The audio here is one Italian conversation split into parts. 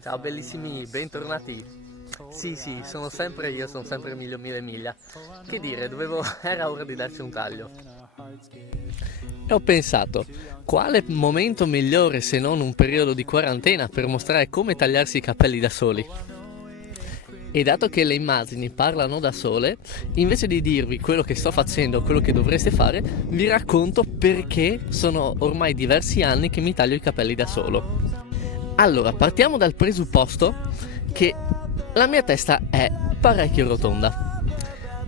Ciao bellissimi, bentornati. Sì, sono sempre io, sono sempre Emilio Mille Miglia. Che dire, era ora di darci un taglio. E ho pensato, quale momento migliore se non un periodo di quarantena per mostrare come tagliarsi i capelli da soli? E dato che le immagini parlano da sole, invece di dirvi quello che sto facendo, quello che dovreste fare, vi racconto perché sono ormai diversi anni che mi taglio i capelli da solo. Allora, partiamo dal presupposto che la mia testa è parecchio rotonda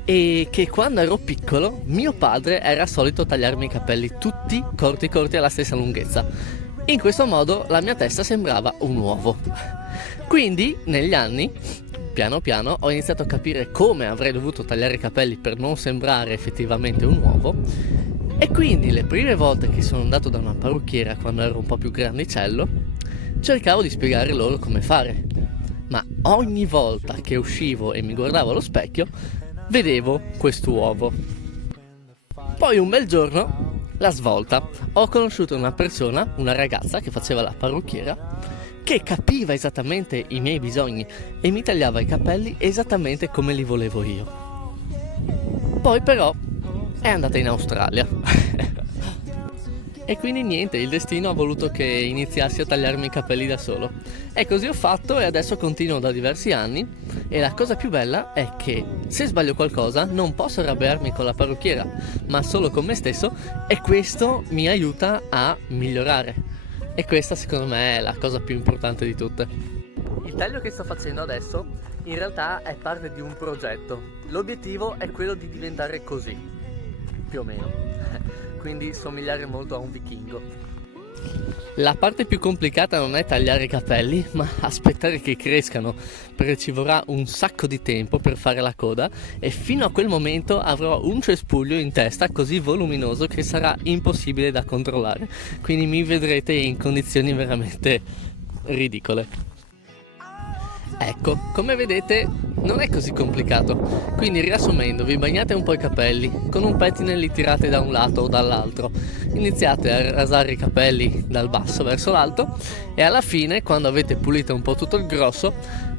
e che quando ero piccolo mio padre era solito tagliarmi i capelli tutti corti alla stessa lunghezza. In questo modo la mia testa sembrava un uovo. Quindi, negli anni, piano piano, ho iniziato a capire come avrei dovuto tagliare i capelli per non sembrare effettivamente un uovo. E quindi le prime volte che sono andato da una parrucchiera quando ero un po' più grandicello, cercavo di spiegare loro come fare. Ma ogni volta che uscivo e mi guardavo allo specchio, vedevo quest'uovo. Poi un bel giorno, la svolta, ho conosciuto una persona, una ragazza che faceva la parrucchiera, che capiva esattamente i miei bisogni e mi tagliava i capelli esattamente come li volevo io. Poi però è andata in Australia. E quindi niente, il destino ha voluto che iniziassi a tagliarmi i capelli da solo. E così ho fatto e adesso continuo da diversi anni. E la cosa più bella è che se sbaglio qualcosa non posso arrabbiarmi con la parrucchiera, ma solo con me stesso, e questo mi aiuta a migliorare. E questa secondo me è la cosa più importante di tutte. Il taglio che sto facendo adesso in realtà è parte di un progetto. L'obiettivo è quello di diventare così, più o meno. Quindi somigliare molto a un vichingo. La parte più complicata non è tagliare i capelli, ma aspettare che crescano, perché ci vorrà un sacco di tempo per fare la coda e fino a quel momento avrò un cespuglio in testa così voluminoso che sarà impossibile da controllare. Quindi mi vedrete in condizioni veramente ridicole. Ecco, come vedete non è così complicato, quindi riassumendo vi bagnate un po' i capelli, con un pettine li tirate da un lato o dall'altro, iniziate a rasare i capelli dal basso verso l'alto e alla fine, quando avete pulito un po' tutto il grosso,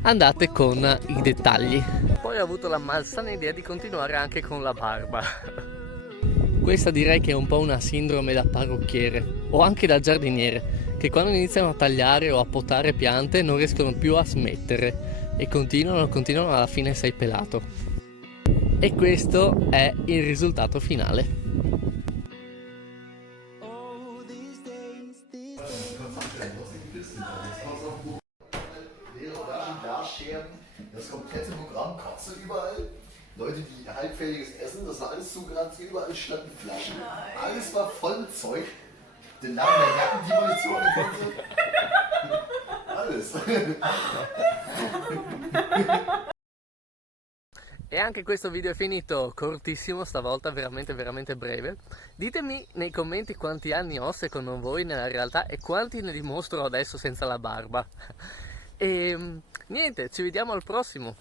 andate con i dettagli. Poi ho avuto la malsana idea di continuare anche con la barba. Questa direi che è un po' una sindrome da parrucchiere o anche da giardiniere, che quando iniziano a tagliare o a potare piante non riescono più a smettere e continuano, alla fine sei pelato. E questo è il risultato finale. Das komplette Programm, Kotze überall. Leute, die halbfälliges Essen, das war alles zugerannt, überall standen Flaschen. Alles war voll mit Zeug. Den Laden der Jacken, die Munition, alles. E anche questo video è finito, cortissimo stavolta, veramente breve. Ditemi nei commenti quanti anni ho secondo voi nella realtà e quanti ne dimostro adesso senza la barba. E niente, ci vediamo al prossimo.